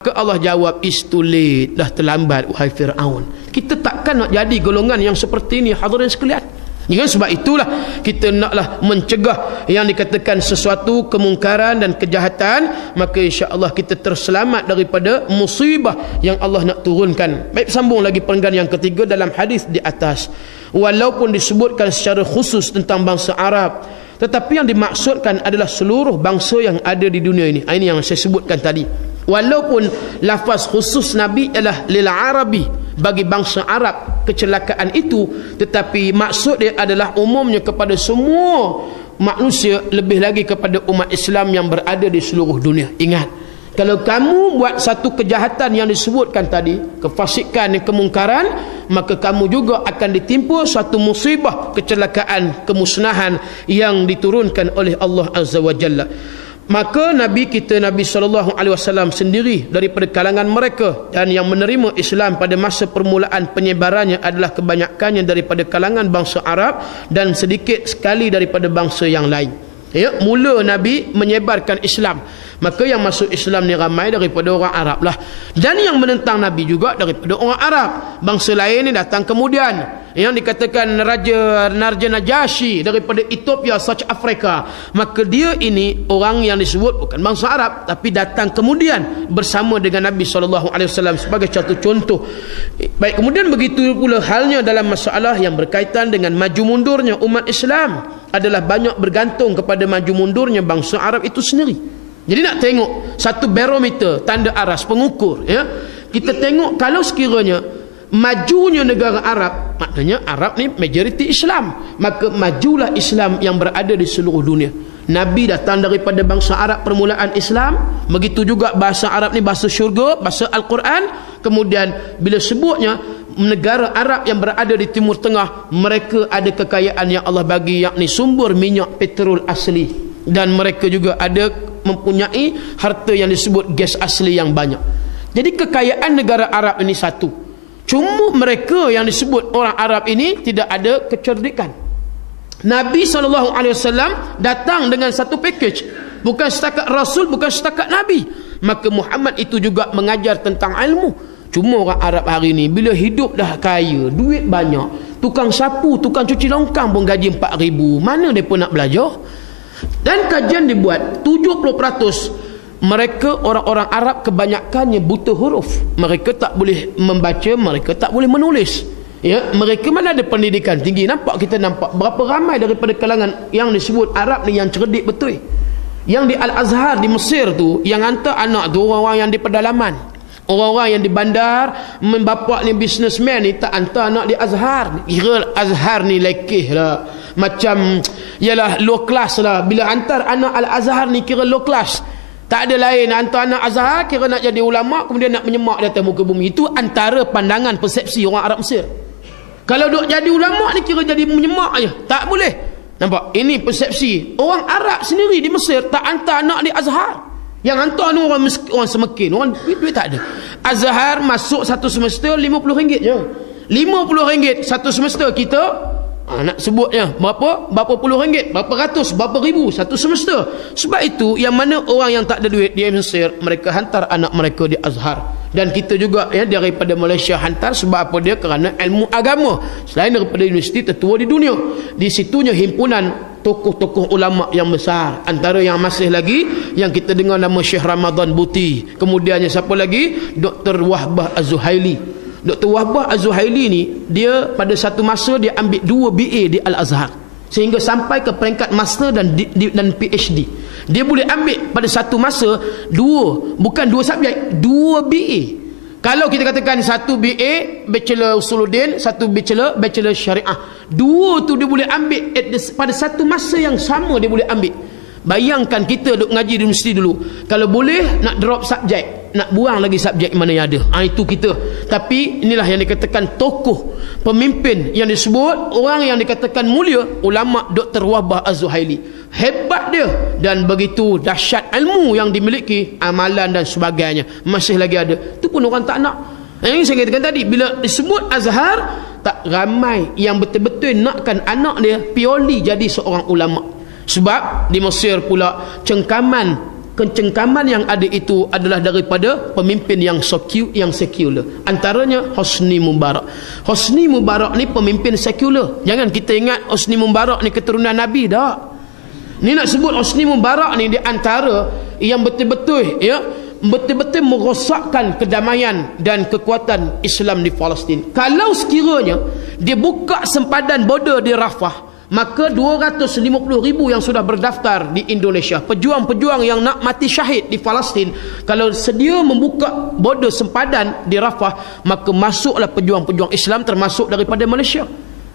Maka Allah jawab, istulit, dah terlambat wahai Fir'aun. Kita takkan nak jadi golongan yang seperti ini, hadirin sekalian. Ya, sebab itulah kita naklah mencegah yang dikatakan sesuatu kemungkaran dan kejahatan, maka insya-Allah kita terselamat daripada musibah yang Allah nak turunkan. Baik, sambung lagi perenggan yang ketiga dalam hadis di atas. Walaupun disebutkan secara khusus tentang bangsa Arab, tetapi yang dimaksudkan adalah seluruh bangsa yang ada di dunia ini. Ini yang saya sebutkan tadi. Walaupun lafaz khusus Nabi ialah lil Arabi, bagi bangsa Arab kecelakaan itu, tetapi maksud dia adalah umumnya kepada semua manusia, lebih lagi kepada umat Islam yang berada di seluruh dunia. Ingat, kalau kamu buat satu kejahatan yang disebutkan tadi, kefasikan dan kemungkaran, maka kamu juga akan ditimpa satu musibah, kecelakaan, kemusnahan yang diturunkan oleh Allah Azza wa Jalla. Maka Nabi kita, Nabi SAW sendiri daripada kalangan mereka, dan yang menerima Islam pada masa permulaan penyebarannya adalah kebanyakannya daripada kalangan bangsa Arab dan sedikit sekali daripada bangsa yang lain. Ya, mula Nabi menyebarkan Islam, maka yang masuk Islam ni ramai daripada orang Arab lah, dan yang menentang Nabi juga daripada orang Arab. Bangsa lain ni datang kemudian. Yang dikatakan Raja Najasyi daripada Ethiopia, South Africa, maka dia ini orang yang disebut bukan bangsa Arab, tapi datang kemudian bersama dengan Nabi SAW sebagai satu contoh. Baik, kemudian begitu pula halnya dalam masalah yang berkaitan dengan maju mundurnya umat Islam, adalah banyak bergantung kepada maju mundurnya bangsa Arab itu sendiri. Jadi nak tengok satu barometer, tanda aras, pengukur, ya. Kita tengok kalau sekiranya majunya negara Arab, maknanya Arab ni majoriti Islam, maka majulah Islam yang berada di seluruh dunia. Nabi datang daripada bangsa Arab permulaan Islam, begitu juga bahasa Arab ni bahasa syurga, bahasa Al-Quran. Kemudian bila sebutnya negara Arab yang berada di Timur Tengah, mereka ada kekayaan yang Allah bagi, yakni sumber minyak petrol asli, dan mereka juga ada mempunyai harta yang disebut gas asli yang banyak. Jadi kekayaan negara Arab ini satu. Cuma mereka yang disebut orang Arab ini tidak ada kecerdikan. Nabi SAW datang dengan satu package, bukan setakat Rasul, bukan setakat Nabi. Maka Muhammad itu juga mengajar tentang ilmu. Cuma orang Arab hari ini bila hidup dah kaya, duit banyak, tukang sapu, tukang cuci longkang pun gaji 4,000, mana mereka nak belajar? Dan kajian dibuat 70% mereka orang-orang Arab kebanyakannya buta huruf. Mereka tak boleh membaca, mereka tak boleh menulis. Ya, mereka mana ada pendidikan tinggi. Kita nampak berapa ramai daripada kalangan yang disebut Arab ni yang cerdik betul. Yang di Al-Azhar di Mesir tu, yang hantar anak tu orang-orang yang di pedalaman, orang-orang yang di bandar, membapak ni businessman ni tak hantar anak di Azhar. Kira Azhar ni lekeh lah, macam yalah low class lah. Bila hantar anak Al-Azhar ni kira low class. Tak ada lain, hantar anak Azhar kira nak jadi ulama, kemudian nak menyemak di atas muka bumi. Itu antara pandangan persepsi orang Arab Mesir. Kalau duk jadi ulama ni kira jadi menyemak aja, tak boleh. Nampak? Ini persepsi orang Arab sendiri di Mesir, tak hantar anak di Azhar. Yang hantar ni orang semekin, orang duit tak ada. Azhar masuk satu semester RM50 je. RM50 satu semester. Kita nak sebutnya berapa puluh ringgit, berapa ratus, berapa ribu satu semester. Sebab itu yang mana orang yang tak ada duit di Mesir, mereka hantar anak mereka di Azhar. Dan kita juga ya daripada Malaysia hantar. Sebab apa dia? Kerana ilmu agama, selain daripada universiti tertua di dunia, di situnya himpunan tokoh-tokoh ulama yang besar. Antara yang masih lagi yang kita dengar nama Syekh Ramadan Buti, kemudiannya siapa lagi? Dr. Wahbah Az-Zuhaili. Dr. Wahbah Az-Zuhaili ni, dia pada satu masa dia ambil 2 BA di Al-Azhar, sehingga sampai ke peringkat master dan PhD. Dia boleh ambil pada satu masa bukan 2 subjek, 2 BA. Kalau kita katakan 1 BA Bachelor Usuluddin, 1 Bachelor Syariah, 2 tu dia boleh ambil pada satu masa yang sama, dia boleh ambil. Bayangkan kita duk ngaji di universiti dulu, kalau boleh nak drop subjek, nak buang lagi subjek mana yang ada. Itu kita. Tapi inilah yang dikatakan tokoh, pemimpin yang disebut orang yang dikatakan mulia, ulama Dr. Wahbah Az-Zuhaili. Hebat dia, dan begitu dahsyat ilmu yang dimiliki, amalan dan sebagainya masih lagi ada. Itu pun orang tak nak. Yang saya katakan tadi, bila disebut Azhar, tak ramai yang betul-betul nakkan anak dia purely jadi seorang ulama. Sebab di Mesir pula cengkaman kencengkaman yang ada itu adalah daripada pemimpin yang sekular. Antaranya Hosni Mubarak. Hosni Mubarak ni pemimpin sekular. Jangan kita ingat Hosni Mubarak ni keturunan Nabi dah. Ni nak sebut Hosni Mubarak ni di antara yang betul-betul betul-betul merosakkan kedamaian dan kekuatan Islam di Palestin. Kalau sekiranya dia buka sempadan border di Rafah, maka 250,000 yang sudah berdaftar di Indonesia, pejuang-pejuang yang nak mati syahid di Palestin, kalau sedia membuka border sempadan di Rafah, maka masuklah pejuang-pejuang Islam termasuk daripada Malaysia.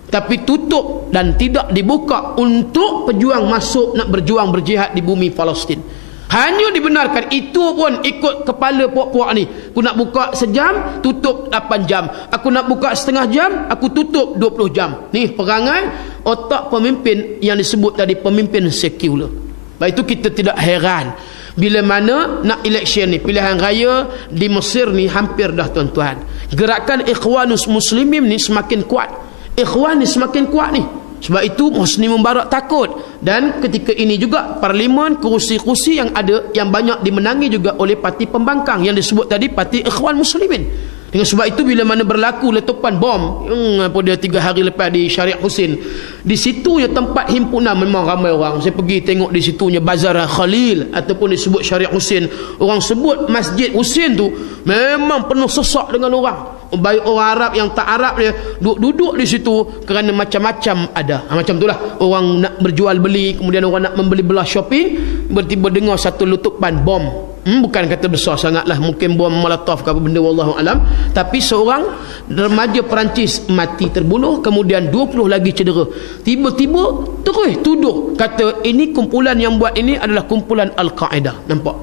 Tapi tutup dan tidak dibuka untuk pejuang masuk nak berjuang berjihad di bumi Palestin. Hanya dibenarkan, itu pun ikut kepala puak-puak ni. Aku nak buka sejam, tutup 8 jam. Aku nak buka setengah jam, aku tutup 20 jam. Ni perangai otak pemimpin yang disebut tadi, pemimpin sekular. Baik itu kita tidak heran bila mana nak election ni, pilihan raya di Mesir ni hampir dah tuan-tuan. Gerakan Ikhwanus Muslimin ni semakin kuat. Ikhwan ni semakin kuat ni. Sebab itu Hosni Mubarak takut. Dan ketika ini juga parlimen, kerusi-kerusi yang ada, yang banyak dimenangi juga oleh parti pembangkang yang disebut tadi parti Ikhwan Muslimin. Dengan sebab itu bila mana berlaku letupan bom pada 3 hari lepas di Syariah Husin, di situnya tempat himpunan memang ramai orang. Saya pergi tengok di situnya Bazar Khalil ataupun disebut Syariah Husin. Orang sebut Masjid Husin tu memang penuh sesak dengan orang. Baik orang Arab yang tak Arab dia duduk di situ kerana macam-macam ada. Macam itulah orang nak berjual beli, kemudian orang nak membeli belah shopping, tiba-tiba dengar satu letupan bom. Bukan kata besar sangatlah, mungkin bom Molotov ke apa benda, wallahu alam. Tapi seorang remaja Perancis mati terbunuh, kemudian 20 lagi cedera. Tiba-tiba terus tuduh, kata ini kumpulan yang buat ini adalah kumpulan Al-Qaeda. Nampak?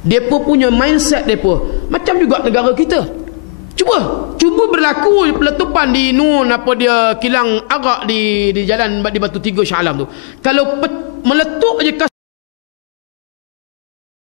Depa punya mindset depa macam juga negara kita. Cuba berlaku peletupan di apa dia kilang arak di jalan di Batu Tiga Shah Alam tu. Kalau meletup je